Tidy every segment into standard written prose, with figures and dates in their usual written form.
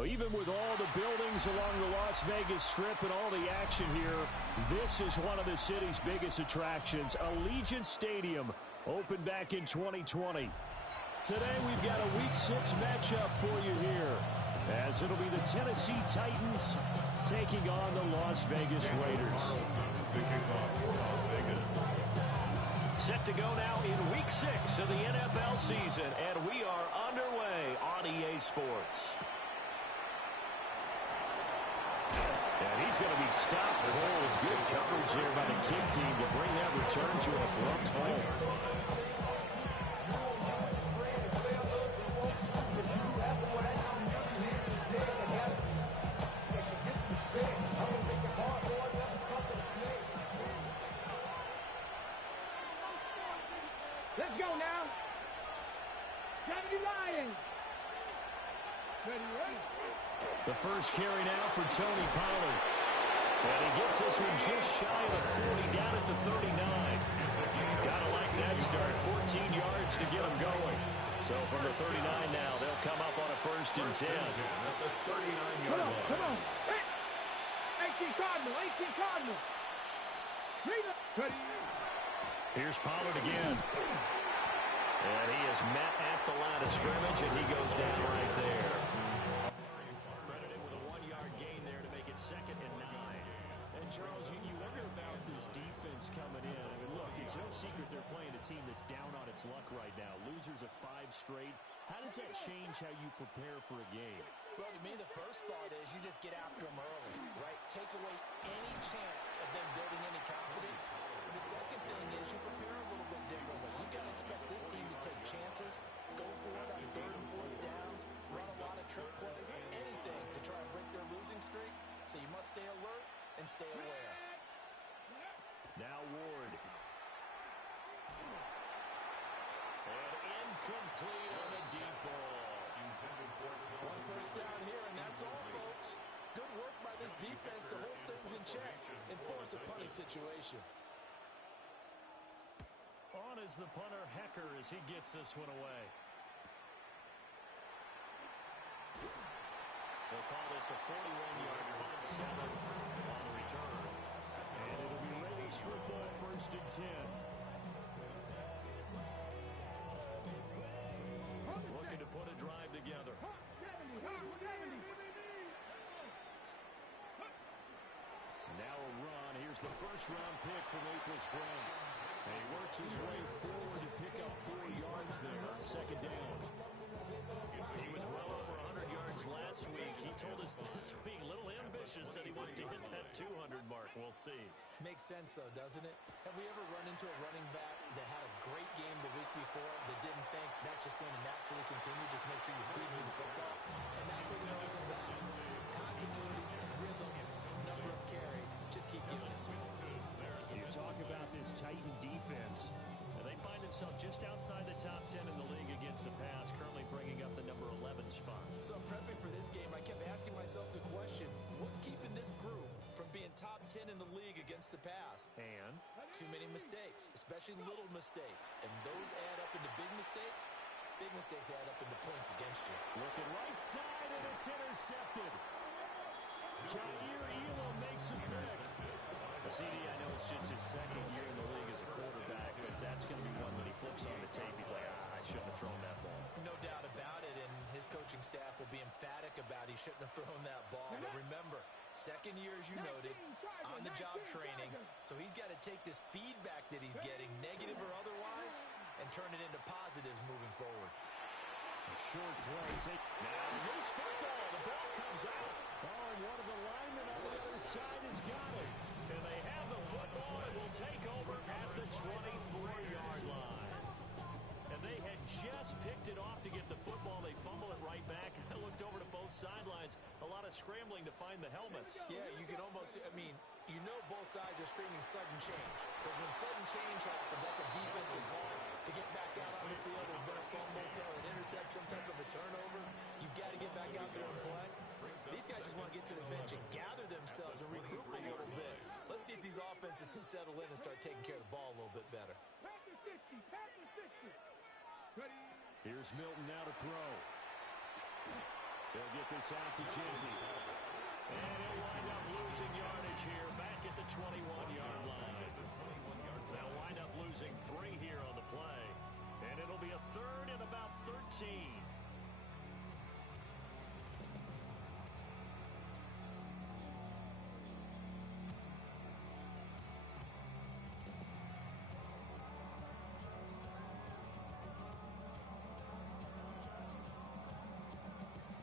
Well, even with all the buildings along the Las Vegas Strip and all the action here, this is one of the city's biggest attractions. Allegiant Stadium opened back in 2020. Today we've got a Week 6 matchup for you here, as it'll be the Tennessee Titans taking on the Las Vegas Raiders. Set to go now in Week 6 of the NFL season, and we are underway on EA Sports. And he's going to be stopped cold. Good coverage here by the King team to bring that return to an abrupt halt. Let's go now. 70 Lions. Ready? The first carry now for Tony Pollard. And he gets this one just shy of the 40, down at the 39. Gotta like that start. 14 yards to get him going. So from the 39 now, they'll come up on a 1st and 10. Come on. Hey. 18 Cardinal. Ready. Here's Pollard again. And he is met at the line of scrimmage, and he goes down right there. Credited with a 1-yard gain there to make it 2nd and 9. And, Charles, you wonder about this defense coming in. I mean, look, it's no secret they're playing a team that's down on its luck right now. Losers of 5 straight. How does that change how you prepare for a game? Well, to me, the first thought is you just get after them early, right? Take away any chance of them building any confidence. And the second thing is you prepare a little bit differently. You got to expect this team to take chances, go for it on 3rd and 4th downs, run a lot of trick plays, anything to try and break their losing streak. So you must stay alert and stay aware. Now Ward. And incomplete on the deep ball. 1 first down here, and that's all, folks. Good work by this defense to hold things in check and force a punting situation. On is the punter, Hecker, as he gets this one away. They'll call this a 41-yard punt, 7 on the return. And it'll be Raiders football, 1st and 10. Looking to put a drive together. Now a run. Here's the first-round pick from April's draft. And he works his way forward to pick up 4 yards there on 2nd down. He was well over 100 yards last week. He told us this week, a little ambitious, said he wants to hit that 200 mark. We'll see. Makes sense, though, doesn't it? Have we ever run into a running back that had a great game the week before that didn't think that's just going to naturally continue? Just make sure you feed me the football. And that's what they're all about. Continuity, rhythm, number of carries. Just keep giving it to them. You talk about this Titan defense, and they find themselves just outside the top 10 in the league against the pass, currently bringing up the number 11 spot. So I'm prepping for this game. I kept asking myself the question, what's keeping this group from being top 10 in the league against the pass? And? Too many mistakes, especially little mistakes. And those add up into big mistakes. Big mistakes add up into points against you. Looking right side, and it's intercepted. Jair Elam makes a pick. CD, I know it's just his 2nd year in the league as a quarterback, but that's going to be one when he flips on the tape. He's like, I shouldn't have thrown that ball. No doubt about it, and his coaching staff will be emphatic about he shouldn't have thrown that ball. But remember, 2nd year, as you noted, on-the-job training, so he's got to take this feedback that he's getting, negative or otherwise, and turn it into positives moving forward. A short play. Now, loose football. The ball comes out. Oh, and one of the linemen on the other side has got it. And they have the football and will take over at the 24-yard line. And they had just picked it off to get the football. They fumble it right back. I looked over to both sidelines. A lot of scrambling to find the helmets. Yeah, you can almost, I mean, you know both sides are screaming sudden change. Because when sudden change happens, that's a defensive call to get back out on the field. There's been a fumble, so an interception, some type of a turnover. You've got to get back out there and play. These guys just want to get to the bench and gather themselves and regroup a little bit. Let's see if these offenses can settle in and start taking care of the ball a little bit better. Here's Milton now to throw. They'll get this out to Ginty. And he'll wind up losing yardage here back at the 21-yard line. They'll wind up losing 3 here on the play. And it'll be a 3rd and about 13.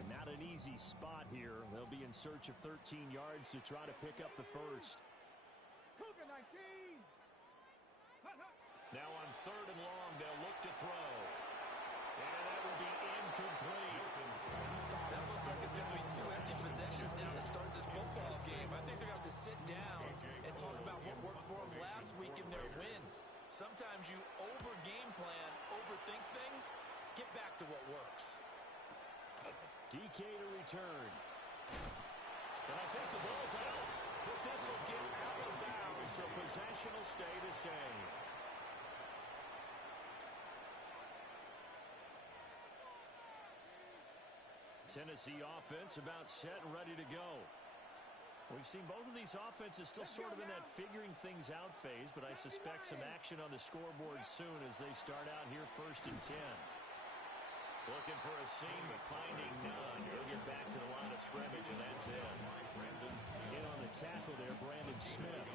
Not an easy spot here. They'll be in search of 13 yards to try to pick up the first. Cougar 19. Now on 3rd and long, they'll look to throw. And that will be incomplete. That looks like it's going to be 2 empty possessions now to start this football game. I think they're going to have to sit down and talk about what worked for them last week in their win. Sometimes you over-game plan, overthink things. Get back to what works. DK to return. And I think the ball's out. But this will get out of bounds, so possession will stay the same. Tennessee offense about set and ready to go. We've seen both of these offenses still sort of in that figuring things out phase, but I suspect some action on the scoreboard soon as they start out here 1st and 10. Looking for a seam, but finding none. He'll get back to the line of scrimmage, and that's it. In on the tackle there, Brandon Smith.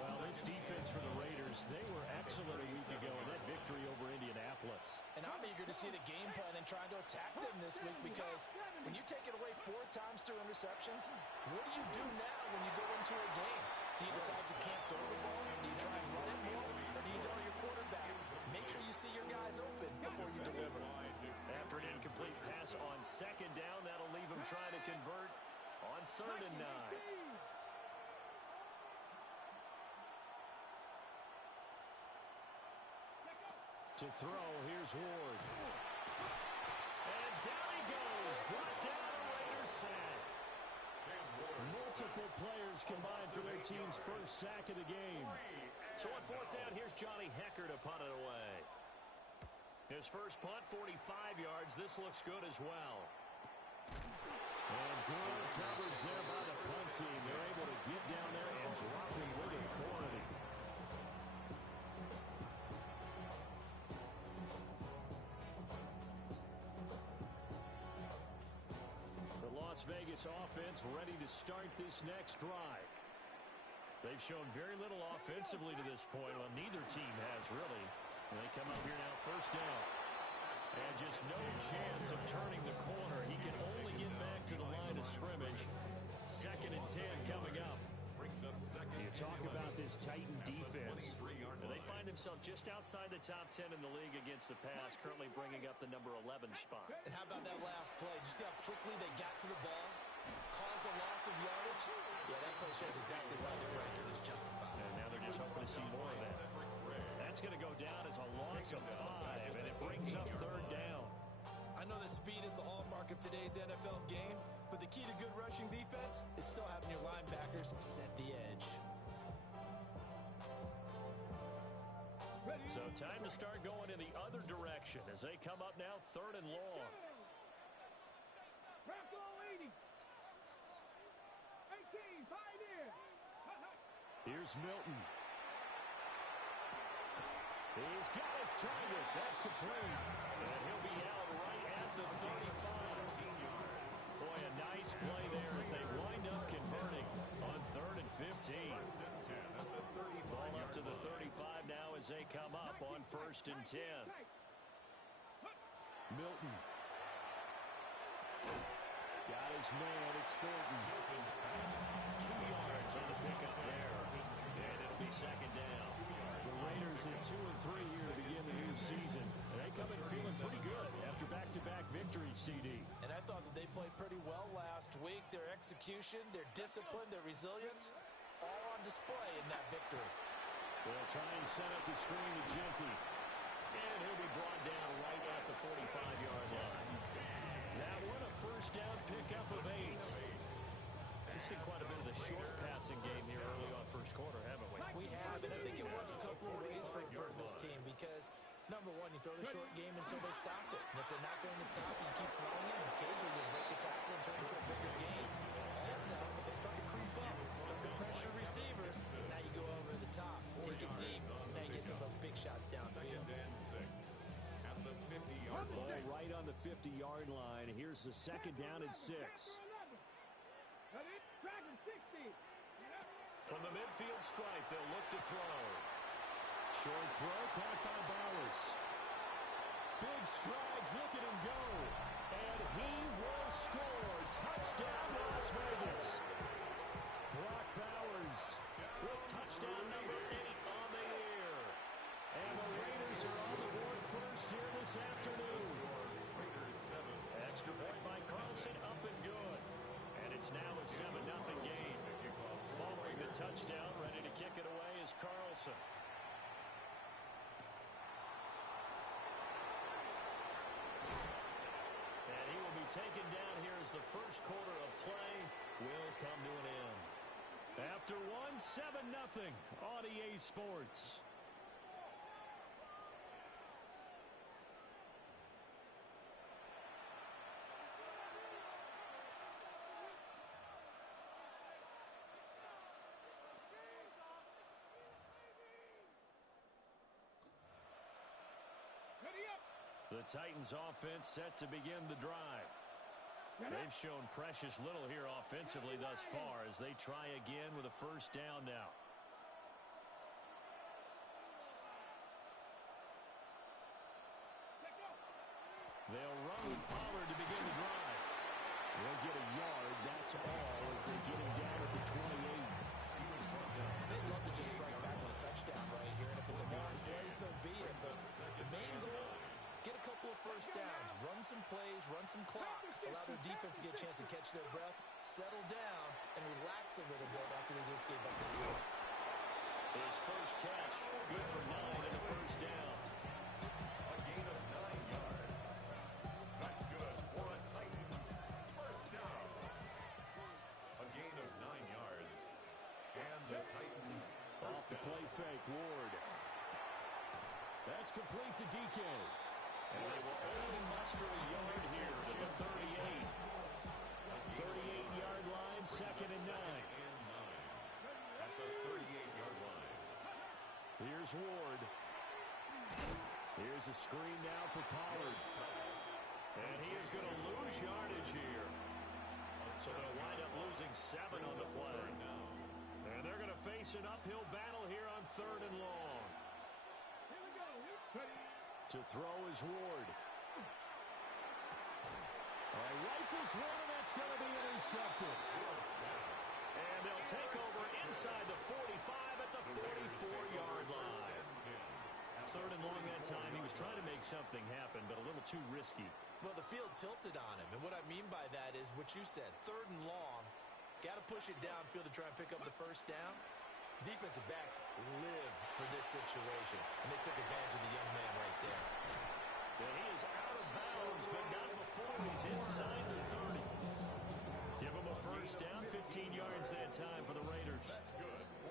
Well, this defense for the Raiders, they were excellent a week ago in that victory over Indianapolis. And I'm eager to see the game plan and trying to attack them this week, because when you take it away 4 times through interceptions, what do you do now when you go into a game? Do you decide you can't throw the ball? Do you try and run it more? Or do you tell your quarterback, make sure you see your guys open before you deliver? After an incomplete pass on 2nd down, that'll leave him trying to convert on 3rd and 9. To throw, here's Ward. And down he goes, brought down a Raiders sack. Multiple players combined for their team's first sack of the game. So on 4th down, here's Johnny Hekker to punt it away. His first punt, 45 yards. This looks good as well. And good coverage there by the punt team. They're able to get down there and drop him with authority. The Las Vegas offense ready to start this next drive. They've shown very little offensively to this point. Well, neither team has really. And they come up here now 1st down. And just no chance of turning the corner. He can only get back to the line of scrimmage. 2nd and 10 coming up. You talk about this Titan defense. And they find themselves just outside the top 10 in the league against the pass, currently bringing up the number 11 spot. And how about that last play? Did you see how quickly they got to the ball? Caused a loss of yardage? Yeah, that play shows exactly why their ranking is justified. And now they're just hoping to see more of that. That's going to go down as a loss of 5, and it brings up 3rd down. I know that speed is the hallmark of today's NFL game, but the key to good rushing defense is still having your linebackers set the edge. So time to start going in the other direction as they come up now 3rd and long. Bronco 80. 18, Pioneer. Here's Milton. He's got his target. That's complete. And he'll be out right at the 35. Boy, a nice play there as they wind up converting on 3rd and 15. Ball up to the 35 now as they come up on 1st and 10. Milton. Got his man. It's Thornton. 2 yards on the pickup there. And it'll be 2nd down. The Raiders at 2 and 3 here to begin the new season. And they come in feeling pretty good after back-to-back victories, CD. And I thought that they played pretty well last week. Their execution, their discipline, their resilience, all on display in that victory. They'll try and set up the screen to Ginty. And he'll be brought down right at the 45-yard line. That one a 1st down pickup of 8. We've seen quite a bit of the short passing game here early on 1st quarter, haven't we? We have, and I think it works a couple of ways for this team, because Number one, you throw the short game until they stop it. And if they're not going to stop it, you keep throwing it, and occasionally you break a tackle and turn it into a bigger game. Also, if they start to creep up, start to pressure receivers, now you go over the top, take it deep, and now you get some of those big shots downfield. Ball right on the 50-yard line. Here's the second down and 6. From the midfield stripe, they'll look to throw. Short throw caught by Bowers. Big strides, look at him go. And he will score. Touchdown, Las Vegas. Brock Bowers with touchdown number 8 on the year. And the Raiders are on the board first here this afternoon. Extra point by Carlson, up and good. And it's now a 7-0 game. Following the touchdown, ready to kick it away is Carlson. And he will be taken down here as the first quarter of play will come to an end. After one, 7-0 on EA Sports. The Titans offense set to begin the drive. They've shown precious little here offensively thus far as they try again with a first down now. They'll run with Pollard to begin the drive. They'll get a yard, that's all, as they get him down at the 28. They'd love to just strike back with a touchdown right here, and if it's a long play, so be it. But the main goal, get a couple of first downs, run some plays, run some clock, allow their defense to get a chance to catch their breath, settle down, and relax a little bit after they just gave up the score. His first catch, good for 9 and a first down. A gain of 9 yards. That's good for a Titans first down. A gain of 9 yards. And the Titans Off the play fake, Ward. That's complete to DK. And they will only muster a yard here at the 38. 38-yard line, second and 9. At the 38-yard line. Here's Ward. Here's a screen now for Pollard. And he is going to lose yardage here. So they'll wind up losing 7 on the play. And they're going to face an uphill battle here on 3rd and long. To throw is Ward. Rifles one, and that's going to be intercepted. And they'll take over inside the 45 at the 44-yard line. 3rd and long that time. He was trying to make something happen, but a little too risky. Well, the field tilted on him, and what I mean by that is what you said, 3rd and long. Got to push it downfield to try and pick up the first down. Defensive backs live for this situation, and they took advantage of the young man right there. And he is out of bounds, but not before he's inside the 30. Give him a first down, 15 yards that time for the Raiders.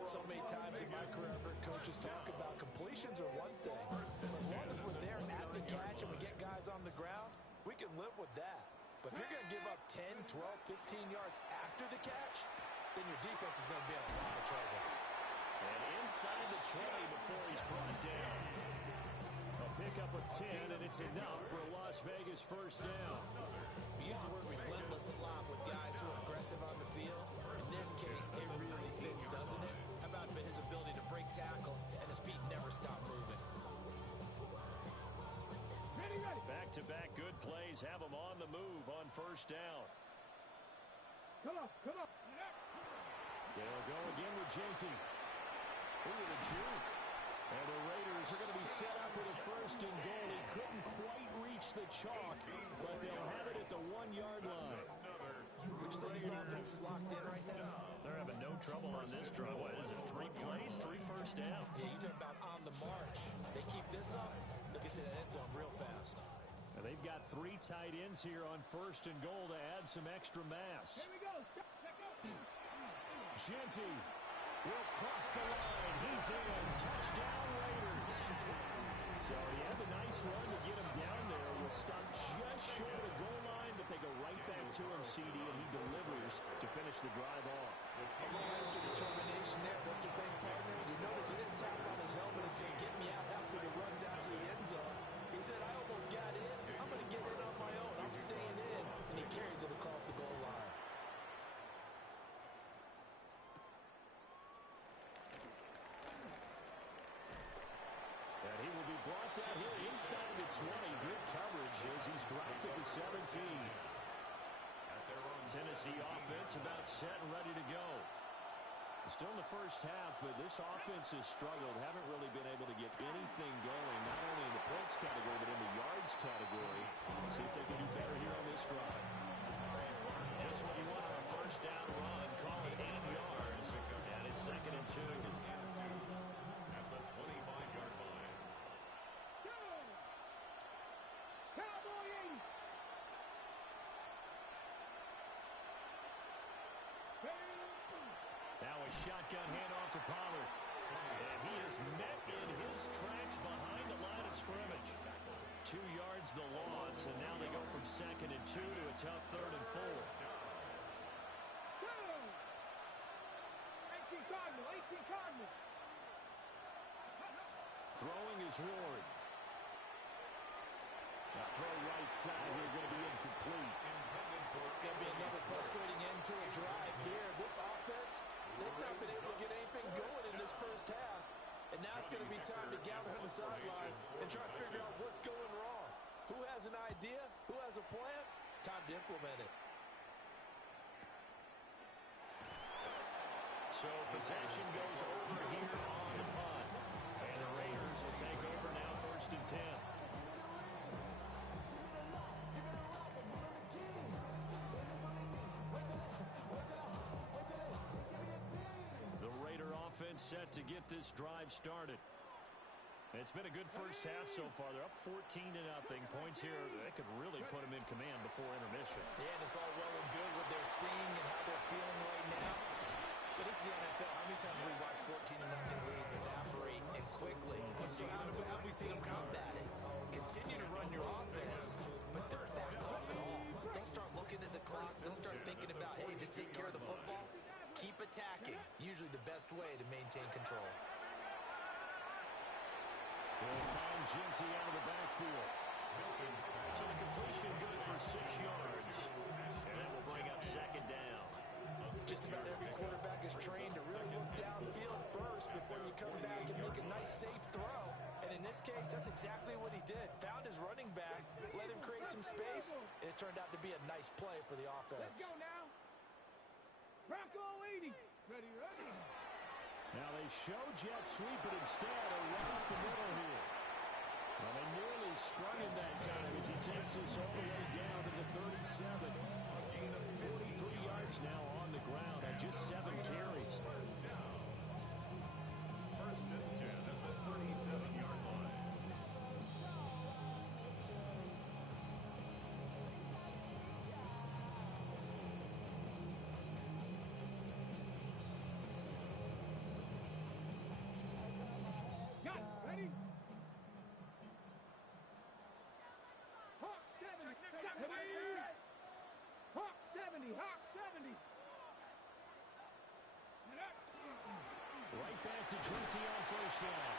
So many times in my career, I've heard coaches talk about completions are one thing. As long as we're there at the catch and we get guys on the ground, we can live with that. But if you're going to give up 10, 12, 15 yards after the catch, then your defense is going to be in a lot of trouble. And inside the 20 before he's brought down. A pickup of 10, and it's enough for a Las Vegas first down. We use the word relentless a lot with guys who are aggressive on the field. In this case, it really fits, doesn't it? How about his ability to break tackles and his feet never stop moving? Back-to-back good plays have him on the move on first down. Come on. They'll go again with Genty. Ooh, the juke. And the Raiders are going to be set up with a first and goal. He couldn't quite reach the chalk, but they'll have it at the 1-yard line. Which Saints offense is locked in right now? They're having no trouble on this drive. What is it, 3 plays, 3 first downs? Yeah, you talk about on the march. They keep this up, they'll get to that end zone real fast. And they've got 3 tight ends here on first and goal to add some extra mass. Here we go. Check out. Genty will cross the line. He's in. Touchdown, Raiders. So he had the nice run to get him down there. Will stop just short of the goal line, but they go right back to him, CD, and he delivers to finish the drive off. A little extra determination there, don't you think, partner? You notice he didn't tap on his helmet and say, get me out after the run down to the end zone. He said, I almost got in. I'm going to get in on my own. I'm staying in. And he carries it across the goal line. And he will be brought down here inside of the 20. Good coverage as he's dropped at the 17. Tennessee offense about set and ready to go. Still in the first half, but this offense has struggled. Haven't really been able to get anything going, not only in the points category, but in the yards category. See if they can do better here on this drive. Just what you want on a first down run. Call it 8 yards. And it's 2nd and 2. At the 25-yard line. Cowboy 80. Now a shotgun handoff to Pollard. And he is met in his tracks behind the line of scrimmage. 2 yards the loss, and now they go from 2nd and 2 to a tough 3rd and 4. 18 Cardinal, 18 Cardinal. Throwing is Ward. Now throw right side here, going to be incomplete. It's going to be another frustrating end to a drive here. This offense, they've not been able to get anything going in this first half. And now it's going to be time to gather on the sidelines and try to figure out what's going wrong. Who has an idea? Who has a plan? Time to implement it. So possession goes over here on the punt. And the Raiders will take over now 1st and 10. Offense set to get this drive started. It's been a good first half so far. They're up 14-0. Points here, they could really put them in command before intermission. Yeah, and it's all well and good what they're seeing and how they're feeling right now. But this is the NFL. How many times have we watched 14-0 leads evaporate and quickly? So how have we seen them combat it? Continue to run your offense, but don't back off at all. Don't start looking at the clock. Don't start thinking about, hey, just take care of the football. Keep attacking. Usually the best way to maintain control. We'll find Genty out of the backfield. So the completion good for 6 yards. And that will bring up 2nd down. Just about every quarterback is trained to really look downfield first before you come back and make a nice safe throw. And in this case, that's exactly what he did. Found his running back, let him create some space, and it turned out to be a nice play for the offense. Let's go now. Bronco 80. Ready, ready. Now they show jet sweep, but instead are right up the middle here. Well, they nearly sprung him that time as he takes us all the way down to the 37. 43 yards now on the ground on just 7 carries. 1st and 10 at the 37-yard line. Got it. Ready? Hawk 70. Hawk 70. Hawk 70. Right back to Genty on 1st down.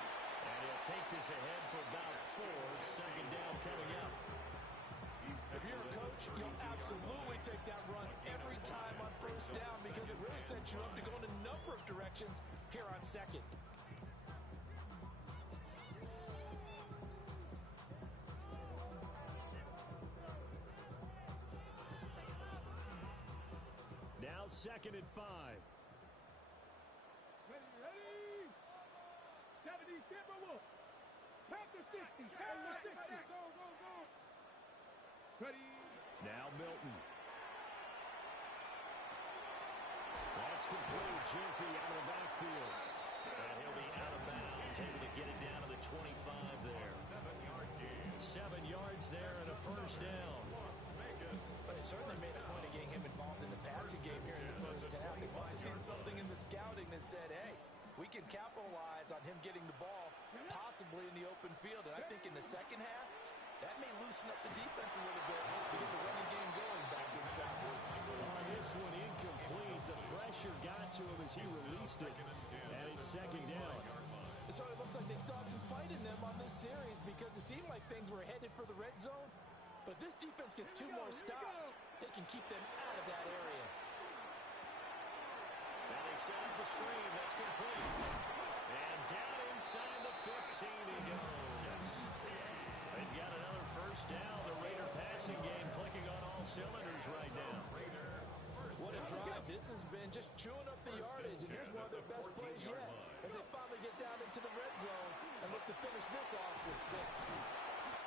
And he'll take this ahead for about 4. 2nd down coming up. If you're a coach, you'll absolutely take that run every time on 1st down because it really sets you up to go in a number of directions here on 2nd. Now 2nd and 5. Ready, ready. 70 Timberwolves. Panther 60. Panther 60. Go, go, go. Ready. Now Milton. That's complete. Genty out of the backfield. And he'll be out of bounds. Able to get it down to the 25 there. 7-yard gain. 7 yards there and a 1st down. But it certainly made a point of getting him involved in the passing game here in the first half. They must have seen something in the scouting that said, hey, we can capitalize on him getting the ball, possibly aggressively in the open field. And I think in the second half, that may loosen up the defense a little bit to get the running game going back inside. On this one, incomplete. The pressure got to him as he released it, and it's second down. So it looks like they still have some fight in them on this series because it seemed like things were headed for the red zone. But if this defense gets two more stops, they can keep them out of that area. Now they set up the screen. That's complete. And down inside the 15 he goes. They've got another first down. The Raider passing game clicking on all cylinders right now. What a drive this has been, just chewing up the yardage. And here's one of their best plays yet as they finally get down into the red zone and look to finish this off with 6.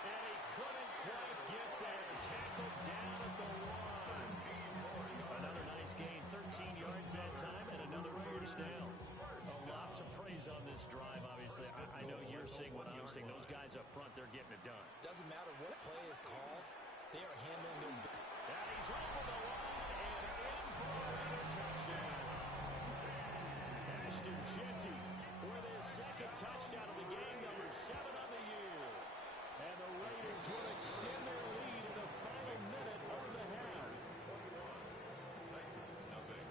And he couldn't quite get there. Tackled down at the 1. Another nice gain, 13 yards that time, and another first down. Lots of praise on this drive, obviously. I know you're seeing what I'm seeing. Those guys up front, they're getting it done. Doesn't matter what play is called, they are handling their... And he's over the line and in for another touchdown. Ashton Jeanty with his second touchdown of the game, number 7 on the year. And the Raiders will extend their lead in the final minute of the half. Titans, nothing.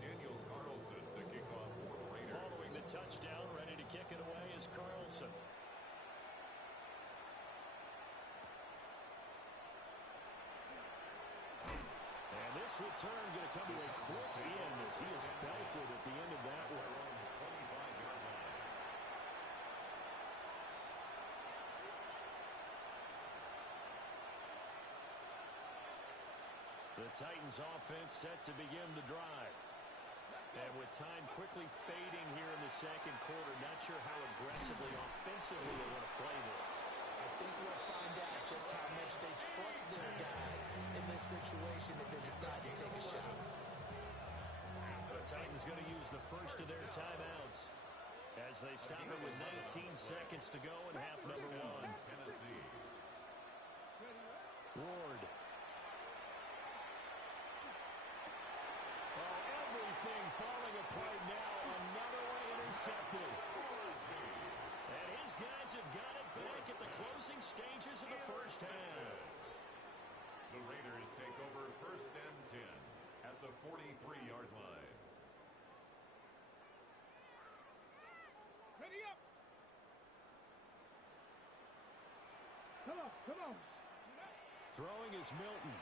Daniel Carlson to kick off for the Raiders. Following the touchdown, ready to kick it away is Carlson. And this return going to come to a quick end as he is belted at the end of that one. 25-yard line. The Titans offense set to begin the drive. And with time quickly fading here in the second quarter, not sure how aggressively, offensively they want to play this. I think we'll find out just how much they trust their guys in this situation if they decide to take a shot. The Titans going to use the first of their timeouts as they stop it with 19 seconds to go in half number 1. Tennessee. Ward. Oh, everything falling apart now. Another one intercepted. And his guys have got it back at the closing stages of the first half. The Raiders take over first and 10 at the 43-yard line. Ready up. Come on. Throwing is Milton.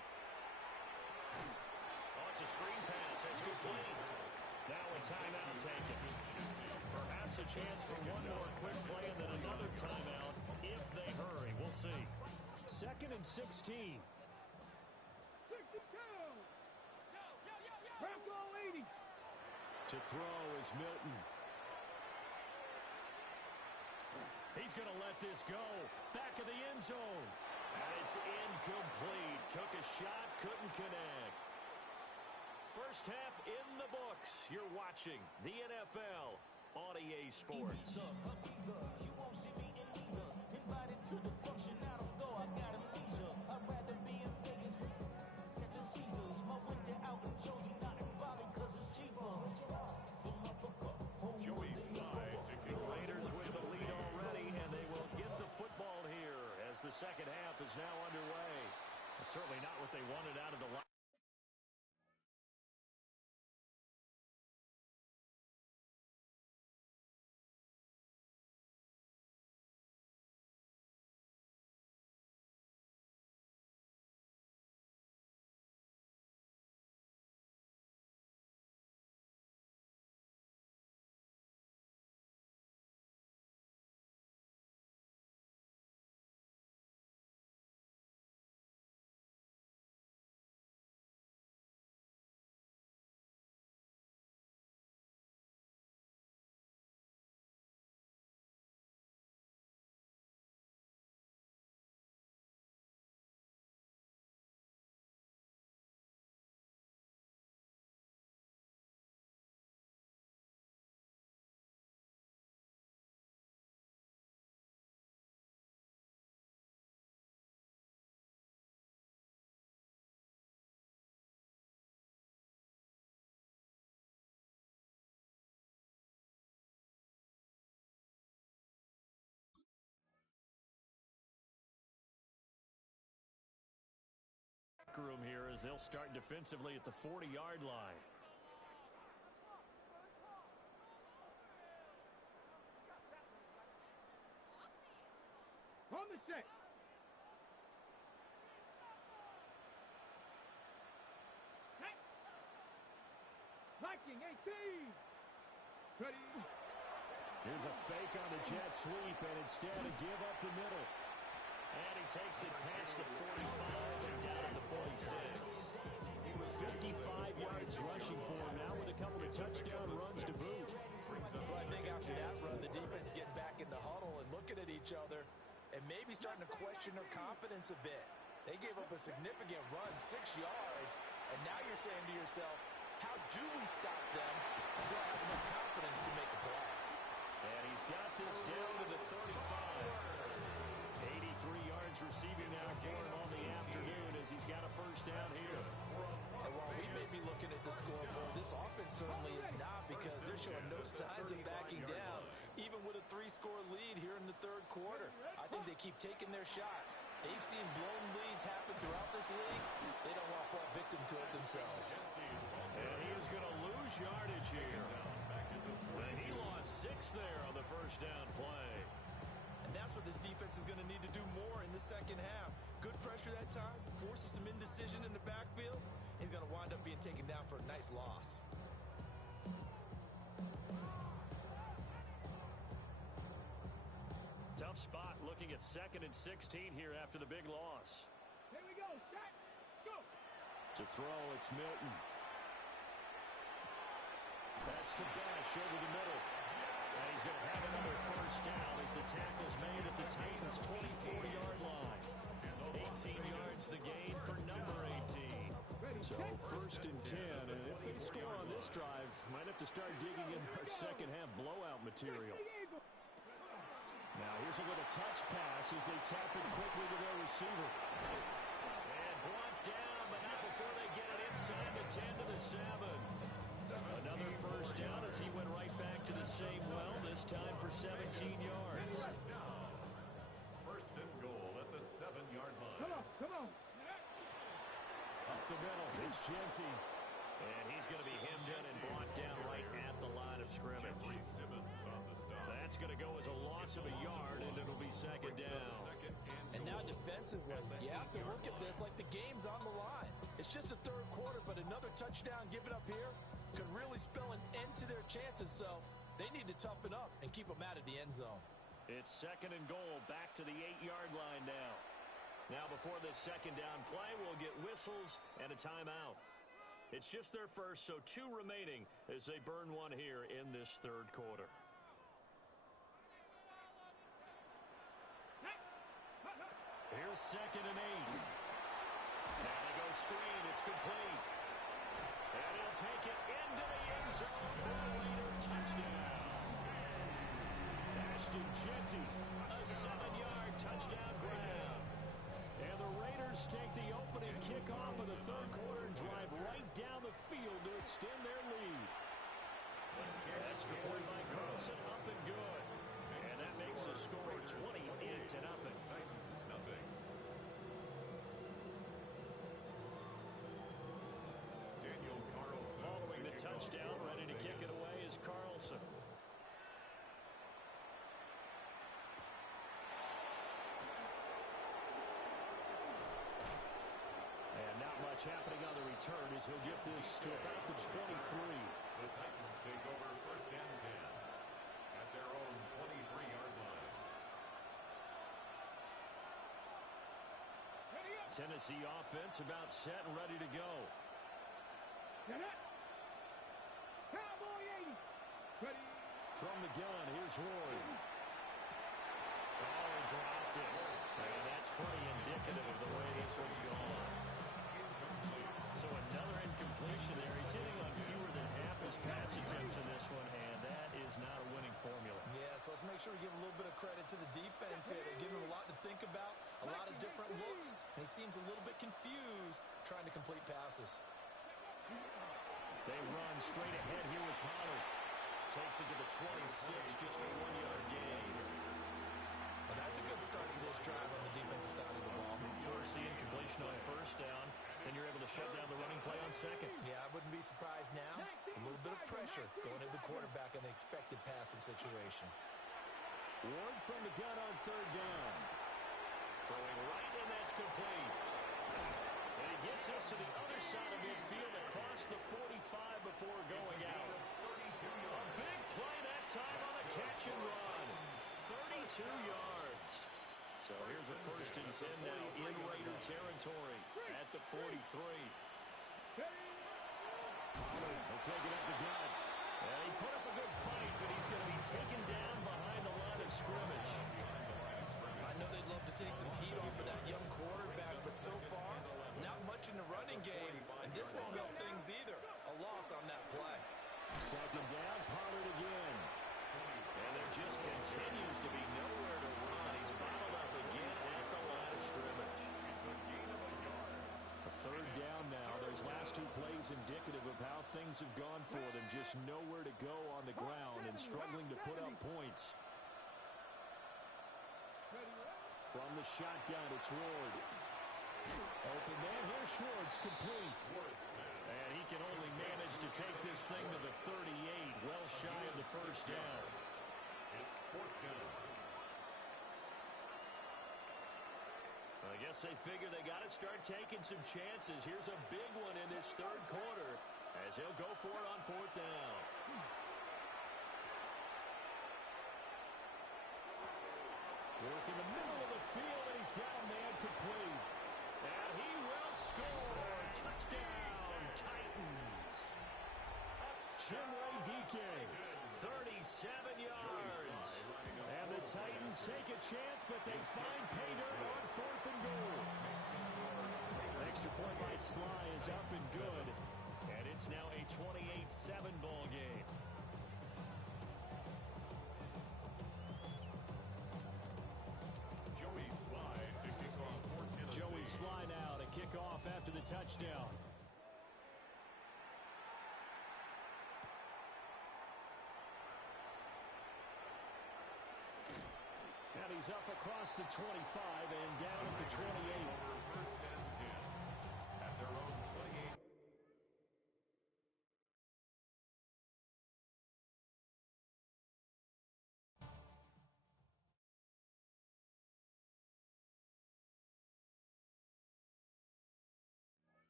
Oh, it's a screen pass. That's complete. Now a timeout taken. Perhaps a chance for one more quick play and then another timeout if they hurry. We'll see. 2nd and 16. 62. Bronco 80. To throw is Milton. He's going to let this go. Back of the end zone. And it's incomplete. Took a shot, couldn't connect. First half in the books. You're watching the NFL on EA Sports. Joey Slye to kick off. Raiders with the lead already, and they will get the football here as the second half is now underway. Certainly not what they wanted out of the line. locker room here as they'll start defensively at the 40-yard line. On the set. Viking 18. Ready. Here's a fake on the jet sweep, and instead a give up the middle. And he takes it past the 45 and down at the 46. 55 yards rushing for him now with a couple of touchdown runs to boot. Well, I think after that run, the defense getting back in the huddle and looking at each other and maybe starting to question their confidence a bit. They gave up a significant run, 6 yards, and now you're saying to yourself, how do we stop them and don't have enough confidence to make a play? And he's got this down to the 35. 83 yards receiving now for him on the afternoon as he's got a first down here. And while we may be looking at the scoreboard, this offense certainly is not, because they're showing no signs of backing down, even with a 3-score lead here in the third quarter. I think they keep taking their shots. They've seen blown leads happen throughout this league. They don't want to fall victim to it themselves. And he is going to lose yardage here. And he lost 6 there on the first down play. And that's what this defense is going to need to do more in the second half. Good pressure that time, forces some indecision in the backfield. He's going to wind up being taken down for a nice loss. Tough spot looking at 2nd and 16 here after the big loss. Here we go. Set. Go. To throw, it's Milton. That's to Bash over the middle. And he's going to have another first down as the tackle's made at the Titans' 24-yard line. 18 yards the gain for number 18. So 1st and 10, and if they score on this drive, might have to start digging in our second half blowout material. Now here's a little touch pass as they tap it quickly to their receiver. And brought down, but not before they get it inside the 10 to the 7. Another first down as he went right back to the same well, this time for 17 yards. First and goal at the 7-yard line. Come on. Come on. Up the middle, it's Genty. And he's going to be hemmed in and brought down right at the line of scrimmage. Jeffrey Simmons on the stop. That's going to go as a loss of a yard, and it'll be second down. And now defensively, you have to look at this like the game's on the line. It's just the third quarter, but another touchdown given up here could really spell an end to their chances, so they need to toughen up and keep them out of the end zone. It's 2nd and goal, back to the 8-yard line now. Now before this second down play, we'll get whistles and a timeout. It's just their first, so 2 remaining as they burn one here in this third quarter. Here's 2nd and 8. And they go screen. It's complete. And he'll take it into the end zone for a later touchdown. Ashton Genty, a 7-yard touchdown grab. And the Raiders take the opening kickoff of the third quarter and drive right down the field to extend their lead. Extra point by Carlson, up and good. And that makes the score 28-0. Titans, nothing. Daniel Carlson. Following the touchdown, ready to kick it away is Carlson. And not much happening on the return as he'll get this to about the 23. The Titans take over 1st and 10 at their own 23-yard line. Tennessee offense about set and ready to go. Get it. Cowboy 80. Ready. From the gun, here's Ward. Oh, dropped it. And that's pretty indicative of the way this one's gone. So another incompletion there. He's hitting on fewer than half his pass attempts in this one, and that is not a winning formula. Yes, let's make sure we give a little bit of credit to the defense here. They're giving him a lot to think about, a lot of different looks, and he seems a little bit confused trying to complete passes. They run straight ahead here with Pollard. Takes it to the 26, just a 1-yard gain. And that's a good start to this drive on the defensive side of the ball. Force the incompletion on first down. and you're able to shut down the running play on second. Yeah, I wouldn't be surprised now. A little bit of pressure going at the quarterback in the expected passing situation. Ward from the gun on third down. Throwing right, and that's complete. And he gets us to the other side of midfield across the 45 before going out. A big play that time on the catch and run. 32 yards. So here's a 1st and 10 now in Raider territory at the 43. Pollard will take it up the gut. And he put up a good fight, but he's going to be taken down behind the line of scrimmage. I know they'd love to take some heat off of that young quarterback, but so far, not much in the running game, and this won't help things either. A loss on that play. Second down, Pollard again. And there just continues to be nowhere to run. He's bottled up again at the line of scrimmage. A third down now. Those last two plays indicative of how things have gone for them. Just nowhere to go on the ground and struggling to put up points. From the shotgun, it's Ward. Open man here, Schwartz, complete. And he can only manage to take this thing to the 38, well shy of the first down. It's 4th down. I guess they figure they got to start taking some chances. Here's a big one in this third quarter as he'll go for it on 4th down. Work in the middle of the field, and he's got a man complete. And he will score. Touchdown, Titans. Chinwe Dike, 37 yards. And the Titans take a chance, but they find pay dirt on 4th and goal. Extra point by Sly is up and good. And it's now a 28-7 ball game. Joey Sly now to kick off after the touchdown. And he's up across the 25 and down at the 28.